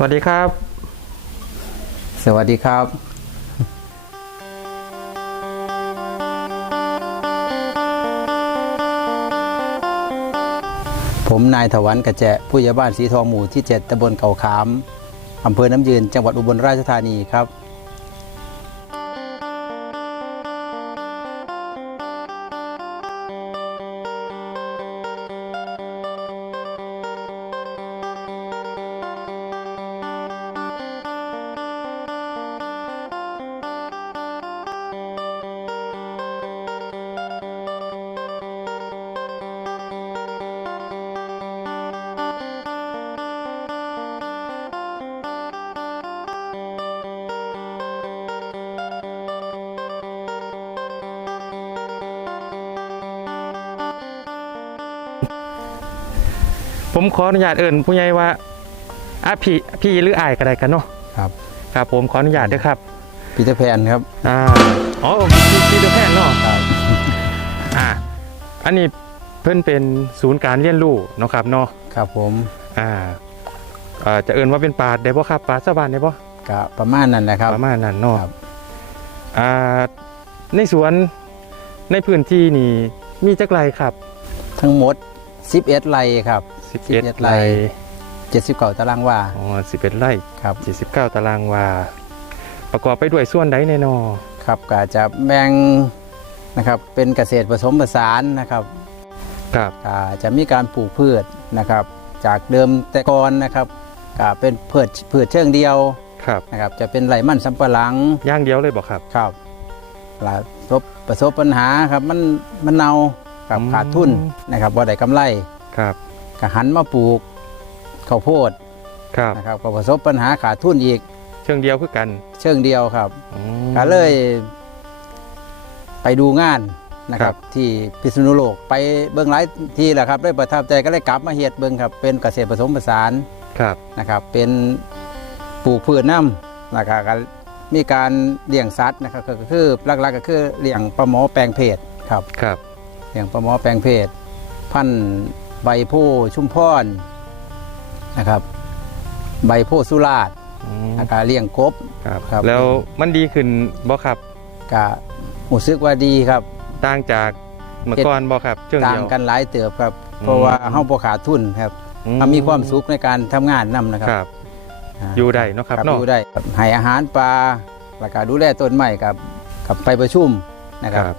สวัสดีครับ สวัสดีครับ ผมนายถวันกระแจผู้ใหญ่บ้านสีทองหมู่ที่ 7ตำบลเก่าขามอำเภอน้ำยืน จังหวัดอุบลราชธานีครับ ผมขออนุญาตเอิ่นผู้ใหญ่ว่าอะพี่พี่หรืออายก็ได้กันเนาะครับ ครับ ผมขออนุญาตด้วยครับปีเตอร์แพนครับอ่าอ๋อพี่พี่เดอะแพนเนาะครับอ่าอันนี้เพิ่นเป็นศูนย์การเรียนรู้เนาะครับเนาะครับผมอ่าเอ่อจะเอิ่นว่าเป็นป่าได้บ่ครับป่าชาวบ้านได้บ่กะประมาณนั้นนะครับ ประมาณนั้นเนาะครับ อ่าในสวนในพื้นที่นี่มีจักไรครับ ทั้งหมด11ไร่ครับ 11ไร่ไร่79 ตารางวาอ๋อ11 ไร่ครับ 79 ตารางวา ประกอบไปด้วยส่วนใดแน่นอครับก็จะแบ่งนะครับเป็นเกษตรผสมผสานนะครับครับก็จะมีการปลูกพืชนะครับ จากเดิมแต่ก่อนนะครับก็เป็นพืชพืชเชิงเดียวครับนะครับจะเป็นไรมันสำปะหลังอย่างเดียวเลยบอกครับครับหลายประสบประสบปัญหาครับมันมันเนากับอืมขาดทุนนะครับบ่ได้กำไรครับ ก็หันมาปลูกข้าวโพดครับนะครับก็ประสบปัญหาขาดทุนอีก เชิงเดียวคือกันเชิงเดียวครับอืม ก็เลยไปดูงานนะคครัรับ บ ที่พิษณุโลกไปเบื้องหลายทีแหละครับได้ประทับใจก็เลยกลับมาเฮ็ดเบื้องครับ เป็นเกษตรผสมผสาน ครับ นะครับเป็นปลูกพืชน้ำนะครับก็มีการเลี้ยงสัตว์นะครับก็ก็คือหลักๆก็คือเลี้ยงปลาหมอแปลงเพศครับครับ เลี้ยงปลาหมอแปลงเพศ พันธุ์ ใบโพชุมพรนะครับ ใบโพสุราษฎร์อืมแล้วก็เลี้ยงกบ ครับครับ แล้วมันดีขึ้นบ่ครับก็รู้สึกว่าดีครับ ต่างจากเมื่อก่อนบ่ครับเชิงต่าเดีงยว กันหลายเติบครับอืมเพราะว่าเฮาบ่ขาดทุนครับเฮามีความสุขในการทำงานนํนะคครัรับาอยู่ได้เนาะครับครับเนาะ อยู่ได้ครับให้อาหารปลาแล้วก็ดูแลต้นไม้กับกับไปประชุมนะคครับรับ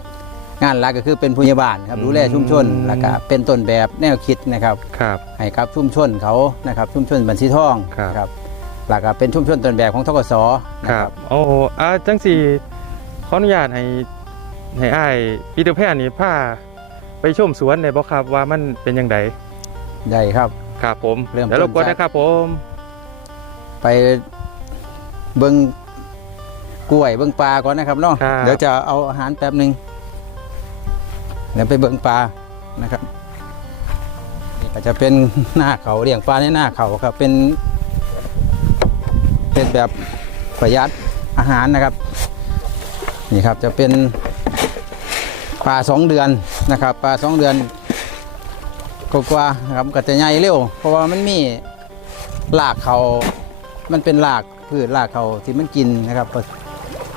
งานหลักก็คือเป็นผู้ใหญ่บ้านครับอืมดูแลชุมชนแล้วก็เป็นต้นแบบแนวคิดนะครับครับให้กับชุมชนเขานะครับชุมชนบัญชีทองครับนะครับแล้วก็เป็นชุมชนต้นแบบของทกศนะคครัรับบโอ้โหอ่าจังสี่ขออนุญาตให้ให้อ้ายปีเตอร์แพนนี่พาไปชมสวนได้บ่ครับว่ามันเป็นยังไงใหญ่ครับครับผมเริ่มเดี๋ยวรบกวนต้นจากนะครับผม ไปเบิ้งกล้วยเบิ้งปลาก่อนนะครับเนาะครับเดี๋ยวจะเอาอาหารแป๊บหนึ่ง เดี๋ยวไปเบิ้งปลานะครับนี่ก็จะเป็นหน้าเขาเลี้ยงปลาในหน้าเขาครับเป็นเป็นแบบประหยัดอาหารนะครับนี่ครับจะเป็นปลาสองเดือนนะครับปลาสองเดือนกว่าๆครับก็จะใหญ่เร็ว เพราะว่ามันมีรากเขามันเป็นรากพืชรากเขาที่มันกินนะครับ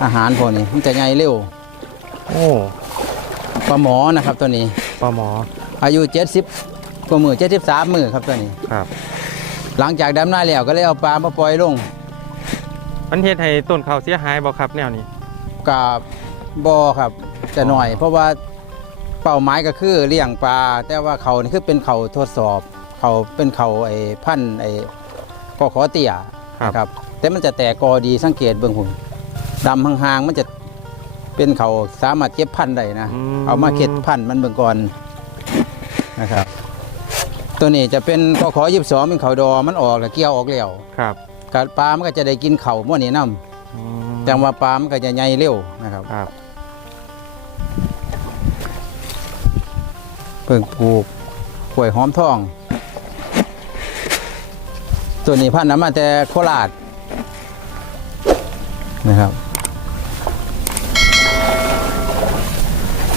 อาหารพวกนี้มันจะใหญ่เร็ว โอ้ ปลาหมอนะครับตัวนี้ ปลาหมอ อายุ 70กว่ามือ73 มือครับตัวนี้ ครับ หลังจากดำหน้าแล้วก็เลยเอาปลามาปล่อยลงมันเฮ็ดให้ต้นข้าวเสียหายบ่ครับแนวนี้ กับบอครับจะหน่อย เพราะว่าเป้าหมายก็คือเลี้ยงปลา แต่ว่าเขานี่คือเป็นเขาทดสอบ เขาเป็นเขาไอ้พันธุ์ไอ้กอขอเตี่ยครับ นะครับ แต่มันจะแตกกอดีสังเกตเบื้องหุ่นดำห่างๆมันจะ เป็นเขาสามารถเก็บพันธุ์ได้นะเอามาเก็บพันธุ์มันเบื้องก่อนนะครับ ตัวนี้จะเป็นกอขอยิบสองเป็นเขาดอมันออกแล้วเกี่ยวออกแล้วครับกับปลามันก็จะได้กินเขาม้วนนี้น้อืมำจังว่าปลามันก็จะใหญ่เร็วนะครับครับเพิ่งปลูกกล้วยหอมทอง ตัวนี้พันธุ์น้ำมาแต่โคราชนะครับ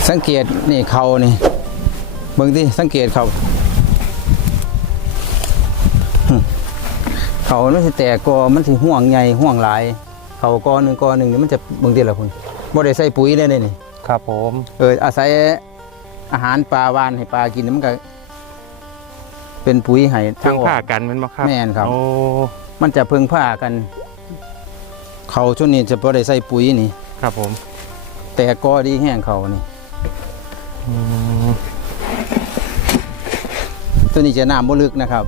สังเกตนี่เขานี่เบิ่งที่สังเกตเขาหึเขามันสิแตกกอมันสิห่วงใหญ่ห่วงหลาย เขากอหนึ่งกอหนึ่งนี่มันจะบางทีละคุณบ่ได้ใส่ปุ๋ยได้เลยนี่ครับผมเอออาศัยอาหารปลาวานให้ปลากินมันก็เป็นปุ๋ยให้ทางออกผ้ากันแมันบ่ครับแม่นครับโอ้มันจะพึ่งผ้ากัน เขาช่วงนี้จะบ่ได้ใส่ปุ๋ยนี่ ครับผม แต่กอดีแห้งเขานี่อืม ตัวนี้จะน้ำบ่ลึกนะครับ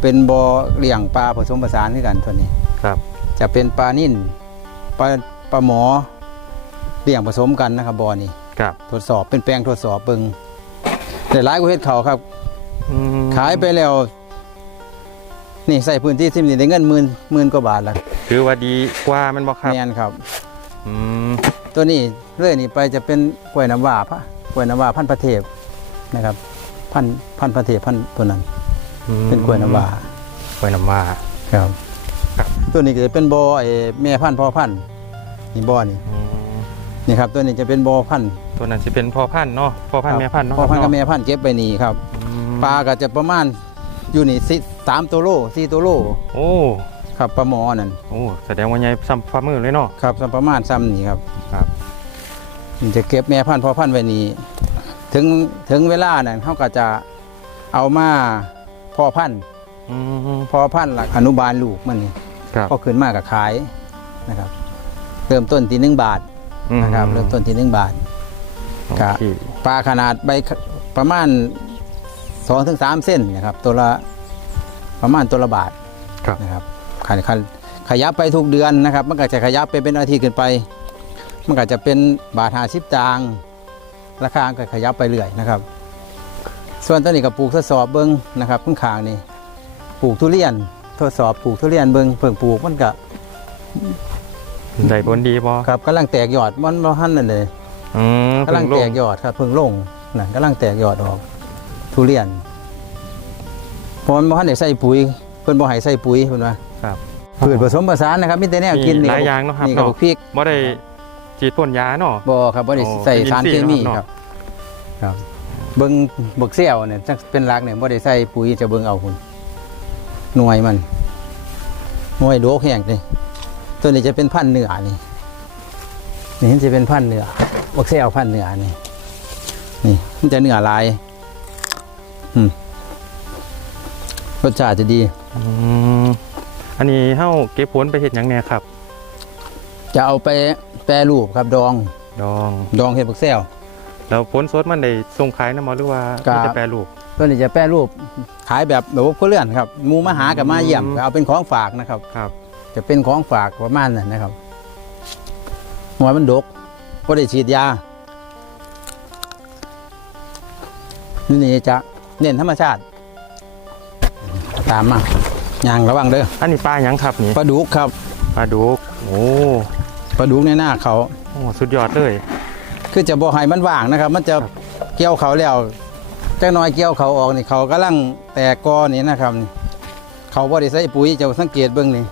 เป็นบ่อเลี้ยงปลาผสมผสานด้วยกันตัวนี้ครับ จะเป็นปลานิ่นปลาปลาหมอเลี้ยงผสมกันนะครับบ่อนี้ครับ ทดสอบเป็นแปลงทดสอบเบิงแต่หลายกว่าเฮ็ดเขาครับอืมขายไปแล้ว นี่ใส่พื้นที่ที่นี่ได้เงินหมื่นหมื่นกว่าบาทแล้วถือว่าดีกว่าแมันบ่ครับแม่นครับอืมตัวนี้เรื่อยนี่ไปจะเป็นกล้วยน้ำว้าพะก ล้วยน้ำว้าพันธุ์ประเทศนะครับ พันธุ์พันธุ์ประเทศพันธุ์ตัวนั้นอืมเป็นกล้วยน้ำว้ากล้วยน้ำว้าครับครับตัวนี้ก็จะเป็นบ่อไอ้แม่พันธุ์พ่อพันธุ์นี่บ่อนี่อืมนี่ครับตัวนี้จะเป็นบ่อพันธุ์ตัวนั้นสิเป็นพ่อพันธุ์เนาะพ่อพันธุ์แม่พันธุ์เนาะพ่อพันธุ์กับเนาะแม่พันธุ์เก็บไปนี่ครับอืมปลาก็จะประมาณอยู่นี่สิสามตัวโลสี่ตัวโลโอ้ครับปลาหมอนั่นโอ้แสดงว่าใหญ่ซ้ำฝ่ามือเลยเนาะครับประมาณซ้ำนี่ครับครับมัน จะเก็บแม่พันธุ์พ่อพันธุ์ไว้นี่ถึงถึงเวลานั้นเขาก็จะเอามาพ่อพันธุ์อืมพ่อพันธุ์หลักอนุบาลลูกมันนี่ครับพอขึ้นมากับขายนะครับ เริ่มต้นที่หนึ่งบาทนะครับเริ่มต้นที่หนึ่งบาทโอครับเคปลาขนาดใบขประมาณสองถึงสามเส้นนะครับ ตัวละประมาณตัวละบาทครับนะครับขยขยขยับไปทุกเดือนนะครับ มันก็จะขยับไปเป็นอาทิตย์ขึ้นไป มันก็จะเป็นบาทหาชิบจาง ราคาก็ขยับไปเรื่อยนะครับ ส่วนตัวนี้ก็ปลูกทดสอบเบิ้งนะครับข้างข้างๆนี่ปลูกทุเรียนทดสอบปลูกทุเรียนเบิ้งเพิ่งปลูกมันก็ได้ผลดีบ่ครับกำลังแตกยอดมันบ่หันนั่นเลยอืมกำลังเพิ่แตลกยอดครับเพิ่งลงนั่นกำลังแตกยอดออกทุเรียนเพราะมันบ่ทันได้ใส่ปุ๋ย เพิ่นบ่ให้ใส่ปุ๋ยเพิ่นว่าครับพืชผสมผสานนะครับมีแต่แนวกินมีนี่หลายอย่างเนาะครับนี่กับเนาะพริกบ่ได้ ฉีดพ่นยาเนาะบ่ครับบ่ได้โอ้ใส่เป็นอินสารทรีเคย์มีเนาะครับครับ เบิ่งเบิกเซี่ยวเนี่ยจักเป็นหลักเนี่ยบ่ได้ใส่ปุ๋ยจะเบิ่งเอาคุณหน่วยมันหน่วยโดกแห้งนี่ตัวนี้จะเป็นพันธุ์เนื้อนี่นี่มันจะเป็นพันธุ์เนื้อบักเซี่ยวพันธุ์เนื้อนี่นี่มันจะเนื้อลาย อืมรสชาติจะดีอืมอันนี้เฮาเก็บผลไปเฮ็ดหยังแหน่ครับ จะเอาไป แปรรูปครับดองดอง ดองเห็ดบักเซี่ยวแล้วผลสดมันได้ส่งขายนำบ่หรือว่าครับมีแต่แปรรูป ตัวนี้จะแปรรูปขายแบบแบบว่าเพื่อนครับหมูมาหากับมาเยี่ยมอืม เอาเป็นของฝากนะครับ ครับจะเป็นของฝากประมาณนั้นนะครับหัวมันดกก็ได้ฉีดยานี่นี่จะเน้นธรรมชาติ ตามมาย่างระวังเด้ออันนี้ปลาหยังครับนี่ปลาดุกครับปลาดุกโอ้ ปลาดุกในหน้าเขาโอ้สุดยอดเลย คือจะบ่ให้มันว่างนะครับ มันจะครับเกี่ยวเขาแล้วจักหน้อยเกี่ยวเขาออกนี่เขากำลังแตกกอนี่นะครับนี่เขาบ่ได้ใส่ปุ๋ยจะสังเกตเบิ่งนี่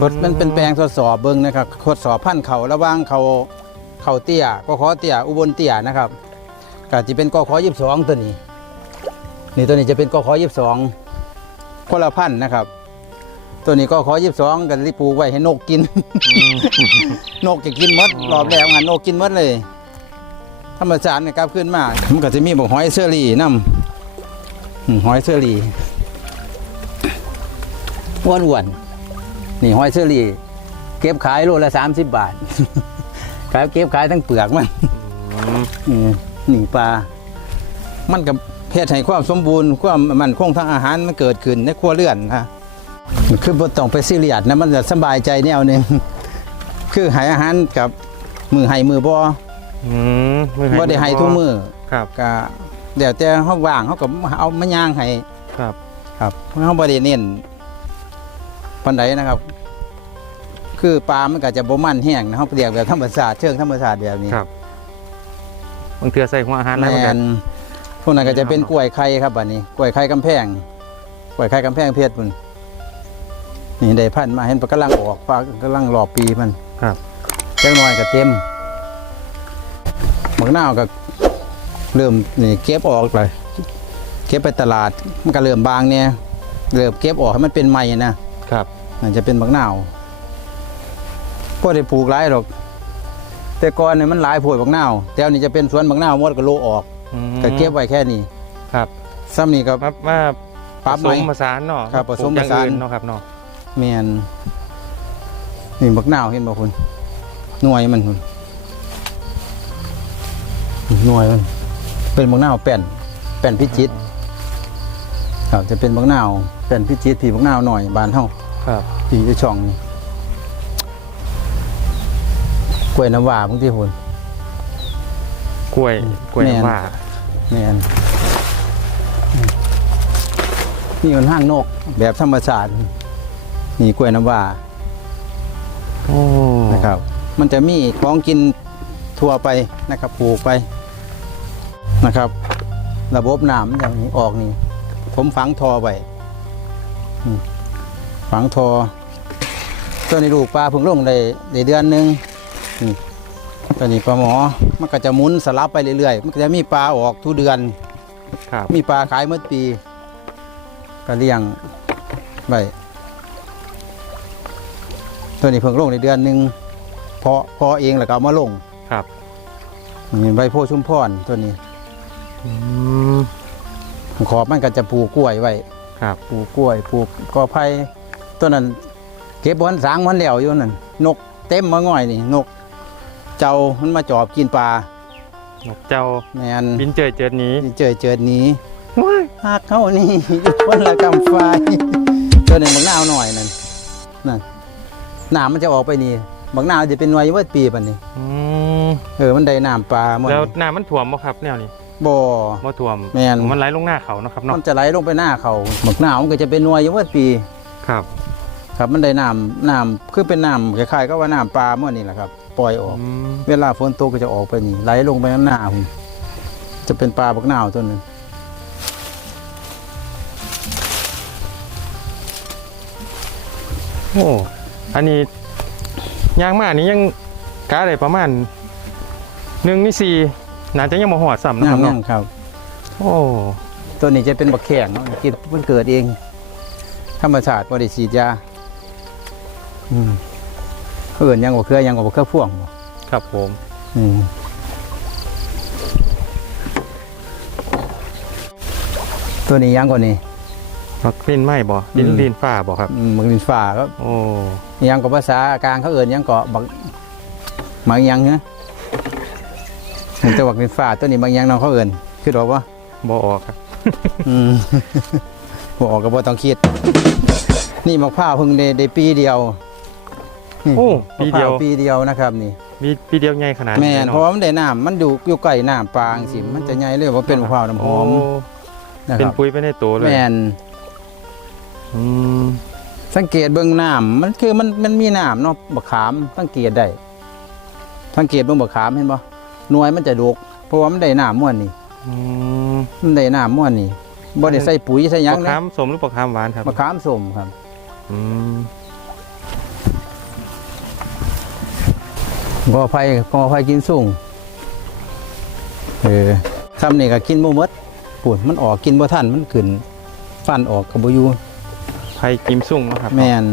ทดมันเป็นแปลงทดสอบเบิ้งนะครับทดสอบพันธุ์เขาระหว่างเขาเขาเตี้ยกขอเตี้ยอุบลเตี้ยนะครับก็จะเป็นกขอยี่สิบสองตัวนี้ นี่ตัวนี้จะเป็นกขอยี่สิบสองคนละพันธุ์นะครับ ตัวนี้กขอยี่สิบสองกันที่ปลูกไว้ให้นกกินอืมนกจะกินหมดอ๋อรอบแรกหันนกกินหมดเลย ธรรมชาติเนี่ยกลับขึ้นมา มันก็จะมีบอกหอยเชอรี่น้ำอืมหอยเชอรี่อ้วนอ้วนๆนี่หอยเชอรี่ เก็บขายโลละสามสิบบาท ขายเก็บขายทั้งเปลือกมันอืมอืมหนึ่งปลา มันกับเพศให้ความสมบูรณ์ความมันคงทางอาหารมันเกิดขึ้นในครัวเรือนนะ คือบ่ต้องไปซีเรียสนะมันจะสบายใจแนวหนึง คือให้อาหารกับมือให้มือบ่อืมอบ่ได้ให้ทุกมือครับ ก็เดี๋ยวแต่เฮาว่างเฮาก็เอามาย่างให้ครับ ครับเฮาบ่ได้เน้นปานใดนะครับ คือปลามันก็จะบ่มันแห้งนะเฮาเรียกแบบธรรมชาติเชิงธรรมชาติแบบนี้ครับบางเทื่อใส่หัวอาหารแล้วแมมันก็นพวกนั้นก็จะเป็นกล้วยไข่ครับบัดนี้กล้วยไข่กำแพงกล้วยไข่กำแพงเพชรมัน นี่ได้พันธุ์มาเห็นปลากำลังออกปลากำลังรอปีมันครับเจ้าน้อยก็เต็มหมักหน้าวก็เริ่มนี่เก็บออกเลยเก็บไปตลาดมันก็เริ่มบางเนี่ยเริ่มเก็บออกให้มันเป็นใหม่นะครับมันจะเป็นบักนาวพอได้ปลูกหลายหรอก แต่ก่อนเนี่ยมันหลายโผยบักนาวแต่อันนี้จะเป็นสวนบักนาวหมดก็โลออกอืมก็เก็บไว้แค่นี้ครับซ้ำนี่ก็มามาปรับผใหม่สมผสานเนาะครับผสมปลูกอย่งผสานอื่เนาะครับเนาะ แมนนี่บักนาวเห็นบ่คุณหน่วยมันคุณหน่วยมันเป็นบักนาวแป้นแป้นพิจิตรครับจะเป็นบักนาวแป้นพิจิตรผีบักนาวหน่อยบานเฮาครับผีอยู่ช่องนี้กล้วยน้ำว้าบางทีคุณกล้วยกล้วยแม่นน้ำว้าแมนนี่มันห้างนกแบบธรรมชาติ นี่กล้วยน้ำว้าโอ้นะครับ มันจะมีของกินทั่วไปนะครับปลูกไปนะครับ ระบบน้ำอย่างนี้ออกนี่ ผมฝังทอไว้อืมฝังทอตัวนี้ลูกปลาเพิ่งลงได้ได้เดือนหนึ่งนี่ตัวนี้ปลาหมอมันก็จะหมุนสลับไปเรื่อยๆ มันก็จะมีปลาออกทุกเดือนครับมีปลาขายเมื่อปีก็เลี้ยงไว้ ตัวนี้เพิ่งลงในเดือนหนึ่งเพาะเพาะเองแล้วก็เอามาลงครับนี่ใบโพธิ์ชุมพรตัวนี้อืมขอบมันก็จะปลูกกล้วยไว้ครับปลูกกล้วยปลูกกอไผ่ตัวนั้น เก็บบอนสางมันแล้วอยู่นั่นนกเต็มมาง่อยนี่นก เจ้ามันมาจอบกินปลานกเจ้าแมนบินเจยเจิดหนี้เจอเจอหนี้หักเขานี่อยู่คนละกำไฟตัวหนึ่งบักนาวหน่อยนั่นนั่น หนามมันจะออกไปนี่บักนาวจะเป็นหน่วยเวิร์ดปีปันนี่อืมเออมันได้น้ำปลาหมดแล้วนี่น้ำมันถ่วมบ่ครับแนวนี้บ่บ่ถ่วมแม่น มันไหลลงหน้าเขาเนาะครับมัเนาะนจะไหลลงไปหน้าเขาบักนาวมันก็จะเป็นหน่วยเวิร์ดปี ครับครับมันได้น้ำน้ำคือเป็นน้ำคล้ายๆก็ว่าน้ำปลาเมื่อนี่แหละครับปล่อยออก อืมเวลาฝนตกก็จะออกไปนี่ไหลลงไปข้างหน้าผมจะเป็นปลาบักนาวตัวหนึงโอ้ อันนี้ยางมานี่ยังกาได้ประมาณหนึ่งในสี่น่าจะยังบ่หอดซ้ำนะครับนั่เนาะงครับ โอ้ตัวนี้จะเป็นบักแข็งเนาะกินมันเกิดเอง ธรรมชาติบ่ได้ฉีดยาอืมเอื่นยังบ่เครือยังบ่เครือพ่วงบ่ครับผมอืมตัวนี้ยังกว่านี้ มักลิ้นไหมบ่ลิ้นอืมลิ้นฟ้าบ่ครับอืมบักลินฟ้าก็โอ้ยังกับภาษากลางเขาเอื่นยังก็บักบางยังเนอะแต่บักลินฟ้าตัวนี้บางยังเน้องเขาเอื่นคือดอกว่าบ่ออกครับอืมบออกก็บ่ต้องคิด นี่มะพร้าวเพิ่งได้ได้ปีเดียวโอ้มะปีพเดีร้ายววปีเดียวนะครับนี่มีปีเดียวใหญ่ขนาดแม่นลยเพราะว่ามันได้น้ำมันอยู่อยู่ใกล้น้ำปางสิมันจะใหญ่เลยว่าเป็นมะพร้าวน้ำหอมโนะคเป็นรับปุ๋ยไปในตัวเลยแม่น อืมสังเกตเบิ่งน้ำมันคือมันมันมีน้ำเนาะบักขามสังเกตได้ สังเกตเบิ่งบักขามเห็นบ่หน่วยมันจะดก เพราะว่ามันได้น้ำม่วนนี่อืมมันได้น้ำม่วนนี่บ่ได้ใส่ปุ๋ยใส่หยังบักนะขามสมหรือบักขามหวานครับบักขามส้มครับ อืมกอไผ่กอไผ่กินสูงเออคำนี่ก็กินบ่หมดปุ่นมันออกกินบ่ทันมันขึ้นฟันออกกับบ่อยู่ ไผ่กิมซุ่งเนาะครับแม่น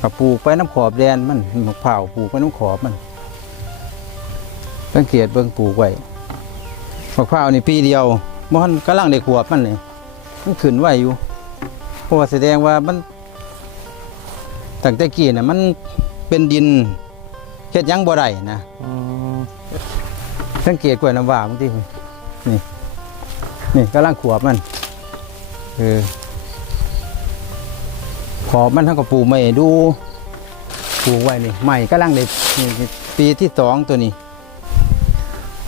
ก็ปลูกไปน้ำขอบแดนมันมะพร้าวปลูกไปน้ำขอบมันสังเกตเบิ่งปลูกไว้มะพร้าวนี่ปีเดียวมันกำลังได้ขวบมันนี่มันขึ้นไวอยู่เพราะว่าแสดงว่ามันตั้งแต่กี้น่ะมันเป็นดินเฮ็ดหยังบ่ได้นะอืมสังเกตกล้วยน้ำว้าบางทีนี่นี่กำลังขวบมันเออ ขอบมันเท่ากับปลูกใหม่ดูปลูกไว้นี่ใหม่กำลังได้นี่ปีที่สองตัวนี้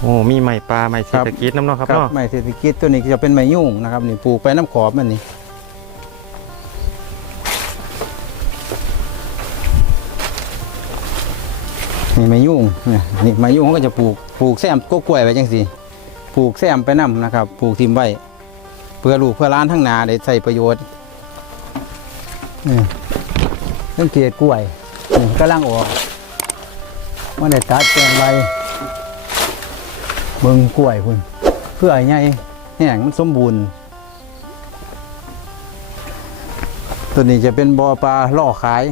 โอ้มีไม้ปลาไม้ครัเศรษบฐกิจน้ำเนาะครับเนาะใหม่เศรษฐกิจตัวนี้จะเป็นไม้ยุ่งนะครับนี่ปลูกไปน้ำขอบมันนี่นี่ไม้ยุ่งเนี่ยนี่ไม้ยุ่งเขาก็จะปลูกปลูกแซมก็กล้วยไว้จังสิปลูกแซมไปนํนะครับ ปลูกทิมไว้เพื่อลูกเพื่อร้านทั้งนาได้ใส่ประโยชน์ นี่สังเกตกล้วยนี่กำลังออกมันได้ตัดแปลงไว้เบิ่งกล้วยคุณเพื่อไอ้ไงแห้งมันสมบูรณ์ ตัวนี้จะเป็นบ่อปลาล่อขาย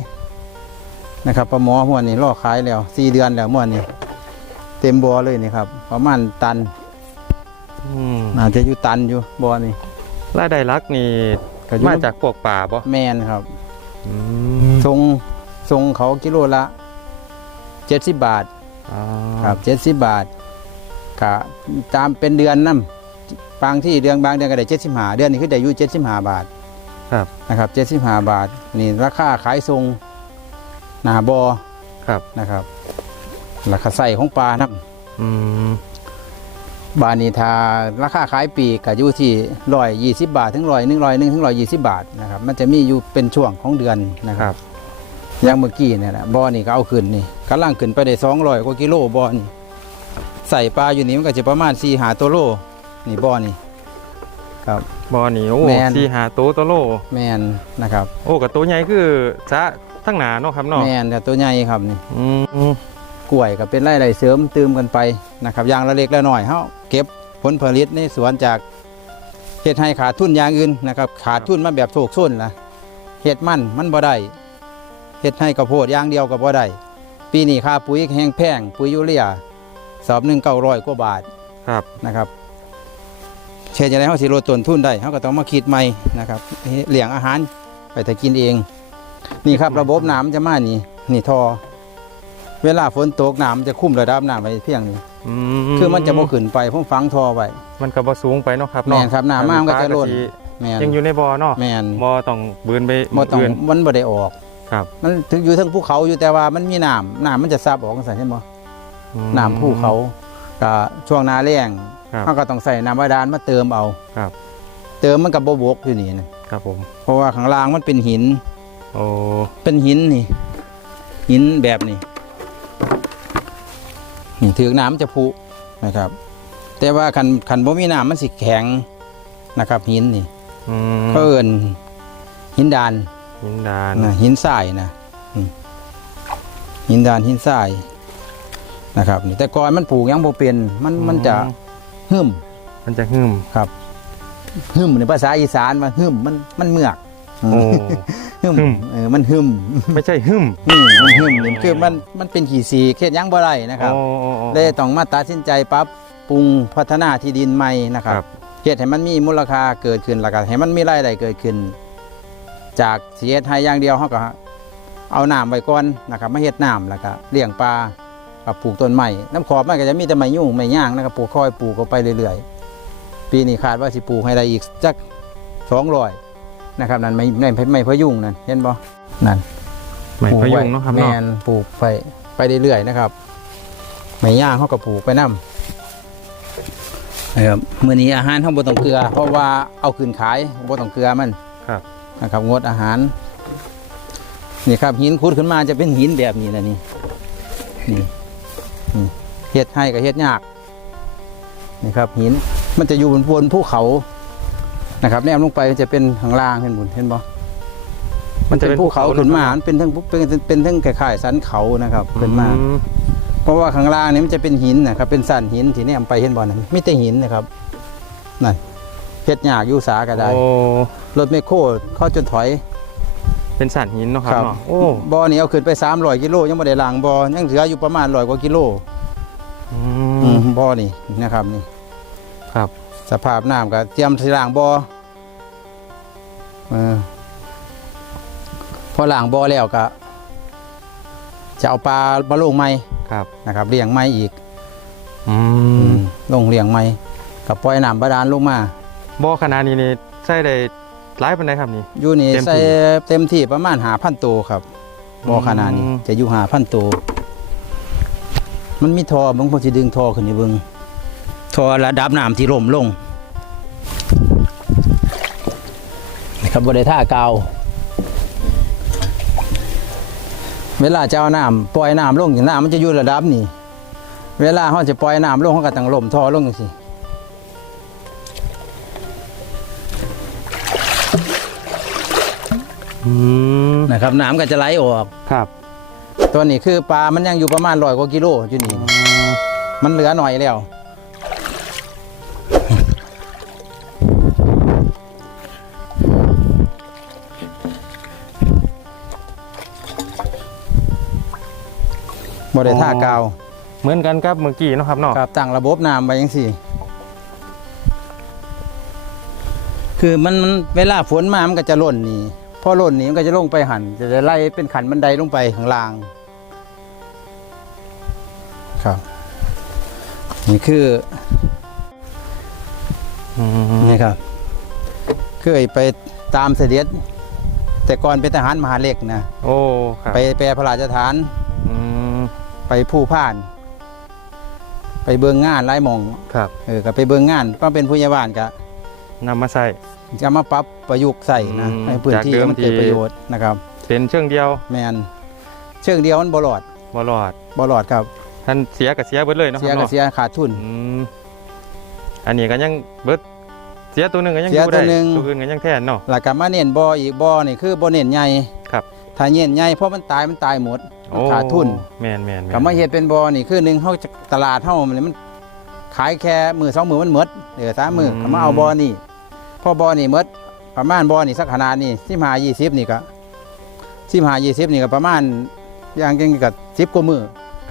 นะครับปลาหมอม้วนนี่ล่อขายแล้วสี่เดือนแล้วม้วนนี่เต็มบ่อเลยนี่ครับ ประมาณตันอืมอาจจะอยู่ตันอยู่บ่อนี่รายได้หลักนี่ ก็อยู่มาจากพวกป่าบ่แมนครับอืมทรงทรงเขากิโลละเจ็ดสิบบาทอ๋อครับเจ็ดสิบบาทกะตามเป็นเดือนน้ำบางที่เดือนบางเดือนก็ได้เจ็ดสิบห้าเดือนนี้คือได้อยู่เจ็ดสิบห้าบาทครับ นะครับเจ็ดสิบห้าบาทนี่ราคาขายทรงหนาบอครับ นะครับราคาใส่ของปลานะอืม บาทนีทาราคาขายปีกก็อยู่ที่ร้อยยี่สิบบาท ถึงร้อยหนึ่งร้อยหนึ่งถึงร้อยยี่สิบบาทนะครับมันจะมีอยู่เป็นช่วงของเดือนนะคครัรับบอย่างเมื่อกี้เนี่ยนะบอนี่ก็เอาขึ้นนี่กำลังขึ้นไปได้สองร้อยกว่ากิโลบอนี่ใส่ปลาอยู่นี่มันก็จะประมาณสี่หาตัวโลนี่บอนี่ครับบ่อนี่โอ้แม่นสี่หาโตวตัวโลแมนนะครับ โอ้กับตัวใหญ่คือจะทั้งหนาเนาะครับเนาะแมนแต่ตัวใหญ่ครับนี่อืมกล้วยก็เป็นไร่ไรเสริมตืมกันไปนะครับอย่างละเล็กละน้อยเฮา เก็บผลผลิตในสวนจากเฮ็ดให้ขาดทุนอย่างอื่นนะครับขาดทุนมาแบบโศกส้นล่ะเฮ็ดมันมันบ่ได้เฮ็ดให้กระโพดอย่างเดียวก็บ่ได้ปีนี้ค่าปุ๋ยแห้งแพงปุ๋ยยูเรียสอบหนึ่งเก้าร้อยกว่าบาทครับนะครับเช่นจะได้เฮาสิลดต้นทุนได้เฮาก็ต้องมาคิดใหม่นะครับเลี้ยงอาหารไปแต่กินเอง นี่ครับระบบน้ำจะมานี่นี่ทอ เวลาฝนตกน้ำจะคุ้มระดับน้ำไว้เพียงนี้อื คือมันจะบ่ขึ้นไปผมฝังทอไว้มันก็บ่สูงไปเนาะครับแม่เนาะนครับน้ำมามันก็จะล้นสิแม่นยังอยู่ในบ่อเนาะแม่นบ่ต้องบืนไปบ่ต้องบืนมันบ่ได้ออก ครับ มันถึงอยู่ทั้งภูเขาอยู่แต่ว่ามันมีน้ำน้ำมันจะซับออกจังซั่นเห็นบ่อืมน้ำภูเขาก็ช่วงหน้าแล้งครับเฮาก็ต้องใส่น้ำบาดาลมาเติมเอาครับ เติมมันก็บ่บกอยู่นี่นะครับผม เพราะว่าข้างล่างมันเป็นหิน โอ้เป็นหินนี่ หินแบบนี้ นี่ถือน้ำจะพุนะครับ แต่ว่าคันคันบ่มีน้ำมันสิแข็งนะครับหินนี่อืมเขาเอิ้นหินดานหินดานนะหินทรายนะอืมหินดานหินทรายนะครับนี่แต่ก่อนมันปลูกหยังบ่เป็นมันมันจะหึมมันจะหึมครับหึมในภาษาอีสานว่าหึมมันมันเมือก โอ้หึมหึ่มเออมันหึมไม่ใช่หึมอืมมันหึมนี่คือมันมันเป็นขี้สีเฮ็ดหยังบ่ได้นะครับโอ้โอ้โอ้เลยต้องมาตัดสินใจปรับปรุงพัฒนาที่ดินใหม่นะครับครับ เฮ็ดให้มันมีมูลค่าเกิดขึ้นแล้วก็ให้มันมีรายได้เกิดขึ้น จากสิเฮ็ดให้อย่างเดียวเฮาก็เอาน้ำไว้ก่อนนะครับมาเฮ็ดน้ำแล้วก็เลี้ยงปลากับปลูกต้นไม้น้ำขอบมันก็จะมีแต่ไม้ยุ่งไม้ย่างนะครับปลูกค่อยปลูกออกไปเรื่อยๆ ปีนี้คาดว่าสิปลูกให้ได้อีกจัก200 นะครับนั่นไม่ไม่ไม่พะยุงนั่นเห็นบ่นั่นไม่ปลูกพยุไว้งเนาะครับแมเนาะนปลูกไปไปเรื่อยๆนะครับไม่ย่างเขาก็ปลูกไปน้ำนะครับมื่อนี้อาหารเขาบ่ต้องเกลือ เพราะว่าเอาขึ้นขายบ่ต้องเกลือมัน ครับนะครับงดอาหารนี่ครับหินขุดขึ้นมาจะเป็นหินแบบนี้นะนี่นี่นี่เฮ็ดให้กับเฮ็ดยากนี่ครับหินมันจะอยู่บนบนภูเขา นะครับแนมลงไปจะเป็นข้างล่างเห็นบุญเห็นบ่มันเป็นภูเขาขึ้นมามันเป็นทั้งเป็นเป็นทั้งคล้ายๆสันเขานะครับขึ้นมาอืเพราะว่าข้างล่างนี่มันจะเป็นหินนะครับ เป็นสันหินที่นี่ไปเห็นบ่อนั่นมีแต่หินนะครับนั่นเฮ็ดยากอยู่สาก็ได้โอ้รถไมคโครเขาจนถอยเป็นสันหินเนาะครับเนาะโอ้บ่อนี่เอาขึ้นไป300กิโลยังบ่ได้ล้างบ่อยังเหลืออยู่ประมาณ100กว่ากิโลอือืมมบ่อนี่นะครับนี่ครับ สภาพน้ำก็เตรียมสิล้างบ่อเออพอล้างบ่อแล้วก็จะเอาปลามาลงใหม่ครับนะครับเลี้ยงใหม่อีกอือืมมลงเลี้ยงใหม่กับปล่อยน้ำบาดาลลงมาบ่อขนาดนี้นี่ใส่ได้หลายปานใดครับนี่อยู่นี่เต็มที่ใส่เต็มที่ประมาณหาพันตัวครับบ่อขนาดนี้อืมจะอยู่หาพันตัวมันมีทอบางคนสิดึงทอขึ้นนี่เบิ่งท อระดับน้ำที่ล่มลงนะครับบ่ได้ท่ากาวเวลาจะเอาน้ำปล่อยน้ำลงน้ำมันจะอยู่ระดับนี้เวลาเขาจะปล่อยน้ำลงเขาก็ต้องล่มทอลงจังซี่อืมนะครับน้ำก็จะไหลออกครับ ตัวนี้คือปลามันยังอยู่ประมาณร้อยกว่ากิโลอยู่นี่มันเหลือหน่อยแล้ว บ่ได้ท่ากาวเหมือนกันกับเมื่อกี้เนาะครับเนาะครับตั้งระบบน้ำไว้ยังสี่ คือมันมันเวลาฝนมามันก็จะล่นนี่พอล่นนี่มันก็จะลงไปหันจะได้ไล่เป็นขันบันไดลงไปข้างล่าง ครับ นี่คืออืมนี่ครับเคยไปตามเสด็จแต่ก่อนเป็นทหารมหาเล็กนะโอ้ครับไปแปรพระราชทานอืม ไปผู้พ่าน ไปเบิงงานไล่มองครับเออก็ไปเบิงงานมาเป็นผู้ใหญ่บ้านก็นำมาใส่จะมาปรับประยุกต์ใส่นะอืมให้พื้นที่จากเดิมมันเกิดที่ประโยชน์นะครับ เป็นเชิงเดียวแมนเชิงเดียวมันบ่หลอดบ่รอดบ่หลอดครับ ท่านเสียก็เสียเบิดเลยเนาะคเสียรับก็เนาะเสียขาดทุนอืมอันนี้ก็ยังเบิดเสียตัวหนึงก็ยังเสียอยู่ได้ตัวหนึ่งตัวอื่นก็ยังแทนเนาะหลักกมาเน้นบ่ออีกบ่อนี่คือบ่เน้นใหญ่ครับ ถ้าเน้นใหญ่เพราะมันตายมันตายหมดมันขาดทุนแม่นแม่นแม่นก็มาเฮ็ดเป็นบ่อนี่คือหนึงเฮาจะตลาดเฮามันมันขายแค่มือสองมือมันหมดเออสามมือก็มาเอาบ่อนี่พอบ่อนี่หมดประมาณบ่อนี่สักขนาดนี่15 20นี่ก็15 20นี่ก็ประมาณอย่างจังก็10กว่ามือ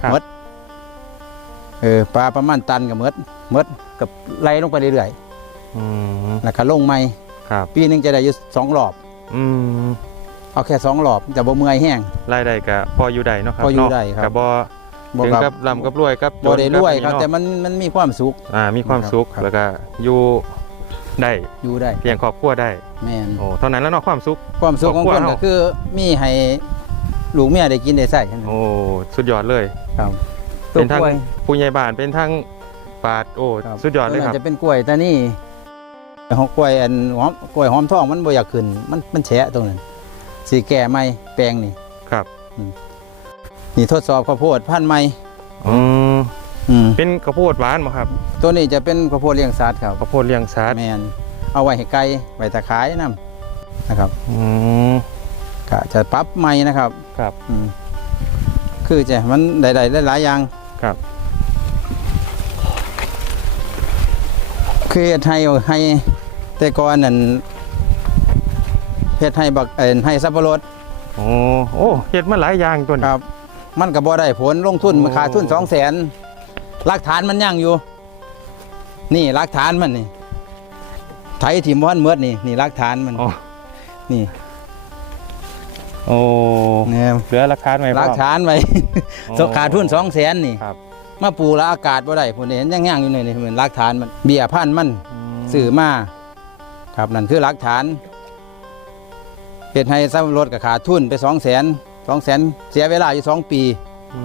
ครับหมดเออปลาประมาณตันกับเมดเมดกับไล่ลงไปเรื่อยอืมๆแล้วก็ลงใหม่ครับปีหนึงจะได้อยู่สองรอบอืม เอาแค่สองรอบจะบ่เมื่อยแห้ง รายได้ก็พออยู่ได้เนาะครับพออยู่เนาะได้ครับ ก็บ่บ่ถึงคกัรับบลำกับรวยกับบ่ได้รวยครับจนแต่กัมันมันมีความสุข อ่ามีความสุขครับ แล้วก็อยู่ได้อยู่ได้เลี้ยงครอบครัวได้แม่นโอ้เท่านั้นแล้วเนาะความสุข ความสุขของครอบครัวคนเฮาก็คือมีให้ลูกเมียได้กินได้ใช้แค่นั้นโอ้สุดยอดเลยครับเป็นทั้งกล้วยผู้ใหญ่บ้านเป็นทั้งปาดโอ้ครับ สุดยอดเลยครับตัวนั้นจะเป็นกล้วยแต่นี่หอกกล้วยอันหอมกล้วยหอมทองมันบ่อยากขึ้นมันมันแฉะตรงนั้น สิแก่ใหม่แปลงนี่ครับนี่ทดสอบข้าวโพดพันธุ์ใหม่อืมอืมเป็นข้าวโพดหวานบ่ครับ ตัวนี้จะเป็นข้าวโพดเลี้ยงสัตว์ครับข้าวโพดเลี้ยงสัตว์แมนเอาไว้ให้ไก่ไว้ตะขายนํนะครับอืมก็จะปรับใหม่นะครับครับอืมคือจะมันใดๆหลายๆอย่างครับ คือเฮ็ดให้ให้แต่ก่อนนั่น เฮ็ดให้บักเอ็นให้สับปะรดโอ้โอ้เฮ็ดมาหลายอย่างตัวคนี้รับ มันก็บ่ได้ผลลงทุนโอ้มันขาดทุน200,000หลักฐานมันยังอยู่ นี่หลักฐานมันนี่ไถถิ่มบ่ทันเมดนี่นี่หลักฐานมันโอ้นี่โอ้เนี่ยเหลือราคาไหมหลักฐานไว้โอ้สขาดทุน200,000นี่ครับมาปลูกแล้วอากาศบ่ได้พุ่นนี่เห็นย่างๆอยู่นี่นี่เหมือนหลักฐานมันเบี้ยพันธุ์มันมสื่อมาครับนั่นคือหลักฐาน เฮ็ดให้ซับรถกับขาดทุนไป2 0 0 0 0 0 2 0 0 0 0เสียเวลาอยู่2ปีอื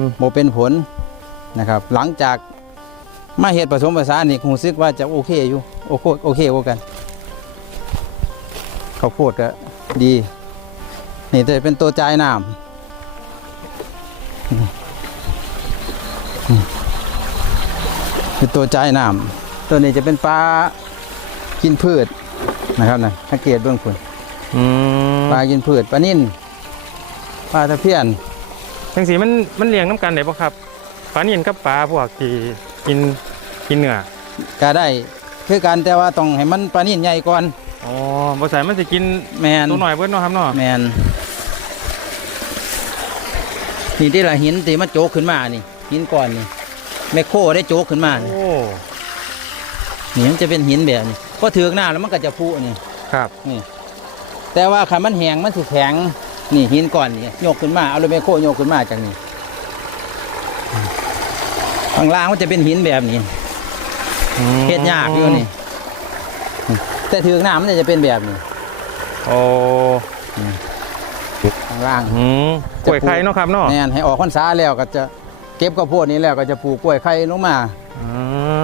มบ่เป็นผลนะครับ หลังจากมาเฮ็ดผสมผสานนี่รู้สึกว่าจะโอเคอยู่โอเคโอเคกว่ากันข้าวโพดก็ดี นี่จะเป็นตัวจ่ายน้ำเป็นตัวจ่ายน้ำตัวนี้จะเป็นปลากินพืชนะครับนะสังเกตเบื้องผลอืม ปลากินพืชปลานิ่นปลาตะเพียนจังสีมันมันเลี้ยงน้ำกันได้บ่ครับปลานิ่นกับปลาพวกที่กินกินเนื้อก็ได้คือกันแต่ว่าต้องให้มันปลานิ่นใหญ่ก่อนอ๋อบ่ใส่มันสิกินแมนตัวหน่อยเบิดเนาะครับเนาะแมนนี่ที่ละหินที่มันโจกขึ้นมานี่หินก่อนนี่แมคโครได้โจกขึ้นมานี่โอ้นี่มันจะเป็นหินแบบนี้พอถือกหน้าแล้วมันก็จะพุนี่ครับนี่ แต่ว่าขันมันแห้งมันสิแข็งนี่หินก่อนนี่โยกขึ้นมาเอาเลยแมคโครโยกขึ้นมาจากนี่ข้างล่างมันจะเป็นหินแบบนี้อืมเฮ็ดยากอยู่นี่ แต่ถือกหน้ามันจะเป็นแบบนี้โอ้ข้างล่างอืมกล้วยไข่เนาะครับเนาะแน่นให้ออกพรรษาแล้วก็จะเก็บข้าวโพดนี้แล้วก็จะปลูกกล้วยไข่ลงมาอืม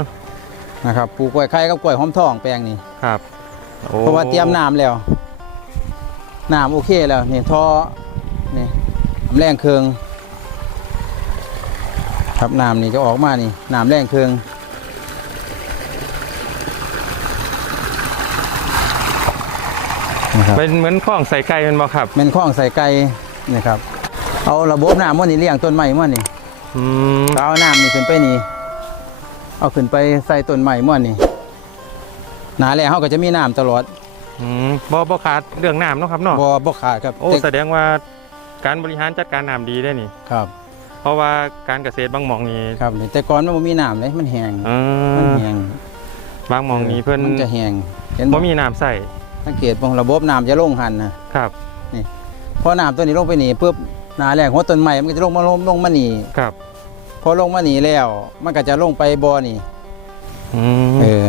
นะครับปลูกกล้วยไข่กับกล้วยหอมทองแปลงนี้ครับโอ้เพราะว่าเตรียมน้ำแล้ว น้ำโอเคแล้วนี่ท่อนี่น้ำแรงเคืองครับน้ำนี่จะออกมานี่น้ำแรงเคืองนะครับเป็นเหมือนข้องใส่ไก่แมันบ่ครับเป็นข้องใส่ไก่นี่ครับ เอาระบบน้ำมันนี่เลี้ยงต้นไม้มันนี่อืมก็เอาน้ำนี่ขึ้นไปนี่ เอาขึ้นไปใส่ต้นไม้มันนี่หนาแล้เขาก็จะมีน้ำตลอด อืมบ่บ่ขาดเรื่องน้ำเนาะครับเนาะบ่บ่ขาดครับโอ้แต่แสดงว่าการบริหารจัดการน้ำดีได้นี่ครับ เพราะว่าการเกษตรบางหมองนี่ครับนี่แต่ก่อนมันบ่มีน้ำเลยมันแห้งเอมันอแห้งบางหมองนี้เพิ่นมันจะแห้งเห็นบ่บ่มีน้ำใส่สังเกตบ่ระบบน้ำจะลงหันนะครับพอน้ำตัวนี้ลงไปนี่ปุ๊บหนาแรงหัวต้นใหม่มันก็จะลงมาลงลงมานี่ครับ พอลงมานี่แล้ว มันก็จะลงไปบ่อนี่อืมเออ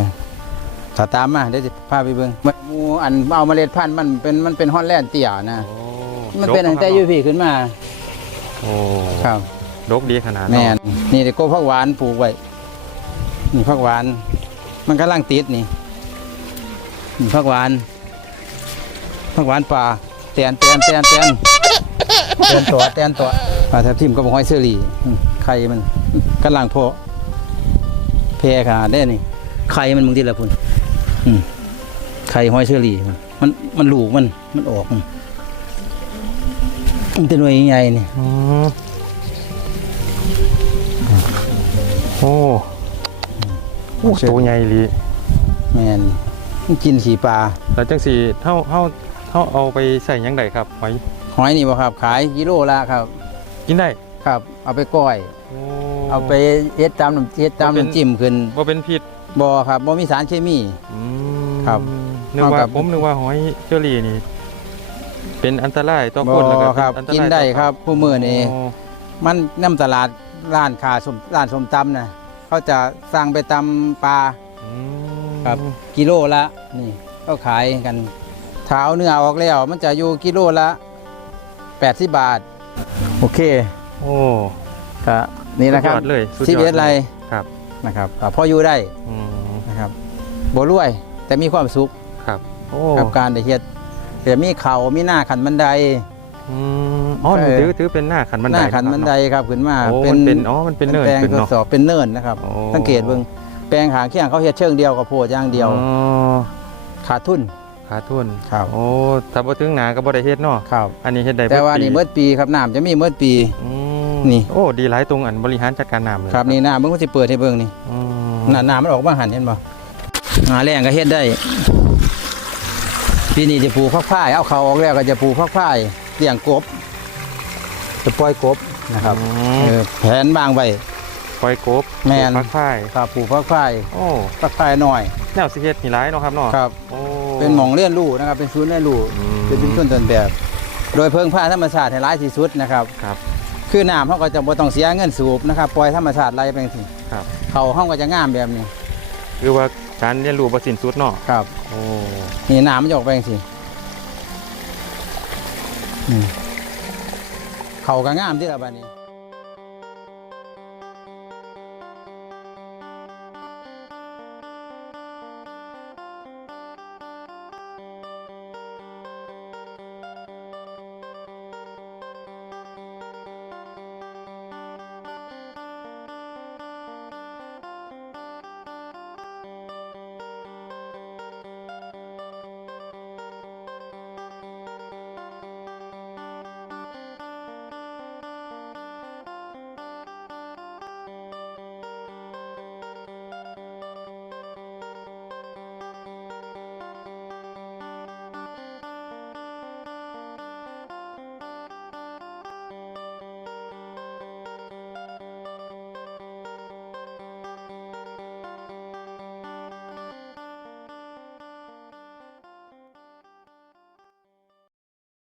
ถ้าตามมาเดี๋ยวจะพาไปเบิ่งมันหมูอันเอาเมล็ดพันธุ์มันเป็นมันเป็นฮอลแลนด์เตี่ยนะโอ้มันเป็นตั้งแต่อยูพี่ขึ้นมาโอ้ครับดกดีขนาดแม่นเนาะนี่เด็กโก้ผักหวานปลูกไว้นี่ผักหวาน มันกำลังติดนี่นี่ผักหวานผักหวานป่าแตนแตนแตนแตนแตนตัวแตนตัวปลาทับทิมก็บอกห้อยเชอรี่อืมไข่มันกำลังโพะแพร่ขาได้นี่ไข่มันมึงที่ละพุ่นอืม ไข่ห้อยเชอรี่มันมันมันลูกมันมันออกอืมมันเป็นหน่วยใหญ่ๆนี่อืมโอ้โอ้ตัวใหญ่อีหลีแม่นมันกินขี่ปลาแล้วจังสีเท่าเท่าเท่าเอาไปใส่หยังไงครับหอยหอยนี่บ่ครับ ขายกิโลละครับ กินได้ครับ เอาไปก้อยโอ้เอาไปเฮ็ดตามน้ำเฮ็ดตามบ่เป็นน้ำจิ้มขึ้นบ่เป็นพิษ บ่ครับบ่มีสารเคมี อืมครับนึกว่าเอากับ ผมนึกว่าหอยเชอรี่นี่ เป็นอันตรายต่อบ่คนแล้วก็ครับ เป็อันตรายกินได้ต่อครับผู้มื้อนี้โมันน้ำตลาดร้านค้าสมร้านสมตำน่ะเขาจะสั่งไปตำปลา อืมครับ กิโลละนี่ก็ขายกันถ้าเอาเนื้อออกแล้ว มันจะอยู่กิโลละ80บาท โอเคโอ้ก็นี่นะครับสุดยอดเลยสุดยอดสิบเอ็ดไรครับ นะครับก็พออยู่ได้อืมนะครับบ่รวย แต่มีความสุขครับ โอ้กับการได้เฮ็ดแต่มีเขามีหน้าขันบันได อืมอ๋อเออ ถือถือเป็นหน้าขันบันหไดน้าขันบันไดะครับ ครับขึ้นมาโอ้เป็นมันเป็นอ๋อมันเป็นเนินแปลงขึ้นทดเนาะสอบเป็นเนินนะครับโอ้ สังเกตเบิ่งแปลงหางเคียงเขาเฮ็ดเชิงเดียวกับโพดอย่างเดียว อ๋อขาดทุนขาดทุนครับโอ้ถ้าบ่ถึงหนาก็บ่ได้เฮ็ดเนาะครับ อันนี้เฮ็ดได้แต่ว่าเบิดปีนี่เมื่อปีครับน้ำจะมีเมื่อปี อืม นี่โอ้ดีหลายตรงอันบริหารจัดการน้ำเลยครับนี่น้ำมันก็สิเปิดให้เบิ่งนี่อืมน้ำน้ำมันออกมาหันเห็นบ่หาแรงก็เฮ็ดได้ปีนี้จะปลูกฟักพายเอาเขาออกแล้วก็จะปลูกฟักพายเลี้ยงกบ จะปล่อยกบนะครับอืเอมอแผนบางไว้ปล่อยกบแม่นปลูกฟักฝ้ายครับปลูกฟักพายโอ้ฟักพายหน่อยแนวสิเฮ็ดนี่หลายเนาะครับเนาะครับโอ้เป็นหมองเรียนรู้นะครับเป็นศูนย์เรียนรู้อืมเป็นชุมชนต้นแบบ โดยเพิ่งผ้าธรรมชาติให้ร้ายที่สุดนะครับครับ คือน้ำเขาก็จะบ่ต้องเสียเงินสูบนะครับปล่อยธรรมชาติไหลไปสิครับ เขาห้องก็จะงามแบบนี้คือว่าการเรียนรู้บ่สิ้นสุดเนาะครับโอ้นี่น้ำมันจะออกไปสิอืมเขาก็งามที่ละบัดนี้